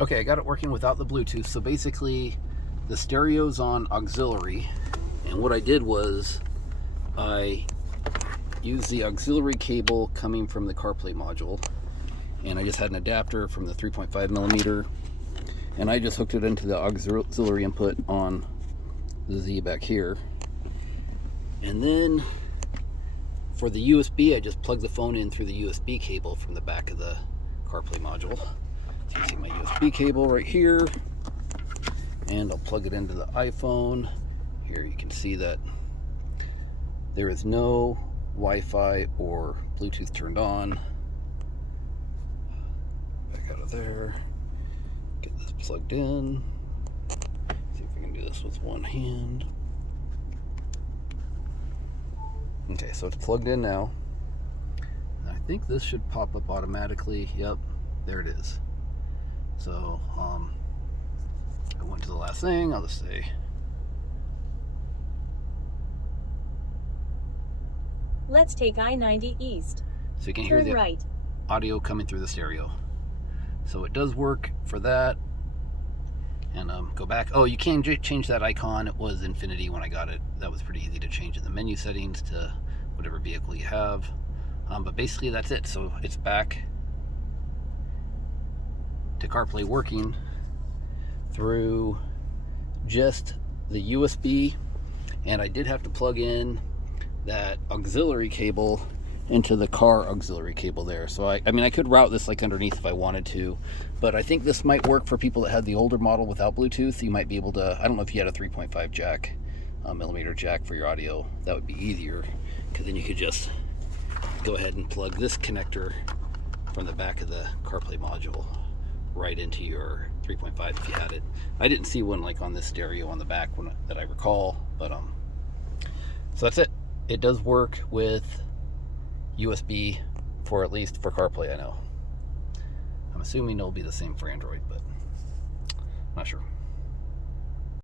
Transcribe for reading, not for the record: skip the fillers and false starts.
Okay, I got it working without the Bluetooth. So basically, the stereo's on auxiliary, and what I did was I used the auxiliary cable coming from the Carplay module, and I just had an adapter from the 3.5 millimeter, and I just hooked it into the auxiliary input on the Z back here. And then for the USB, I just plugged the phone in through the USB cable from the back of the Carplay module. So you see my USB cable right here, and I'll plug it into the iPhone. Here you can see that there is no Wi-Fi or Bluetooth turned on. Back out of there, get this plugged in. See if we can do this with one hand. Okay, so it's plugged in now. I think this should pop up automatically. Yep, there it is. So I went to the last thing. I'll just say, let's take I-90 east. so you can Turn hear the right. audio coming through the stereo. So it does work for that. And go back. Oh, you can change that icon. It was infinity when I got it. That was pretty easy to change in the menu settings to whatever vehicle you have. But basically that's it. So it's back to CarPlay working through just the USB, and I did have to plug in that auxiliary cable into the car auxiliary cable there. So I mean I could route this like underneath if I wanted to, but I think this might work for people that had the older model without Bluetooth. You might be able to, I don't know if you had a 3.5 jack, millimeter jack for your audio. That would be easier, because then you could just go ahead and plug this connector from the back of the CarPlay module right into your 3.5 if you had it. I didn't see one like on this stereo on the back one that I recall, but so that's it. It does work with USB for, at least for CarPlay, I know. I'm assuming it'll be the same for Android, but I'm not sure.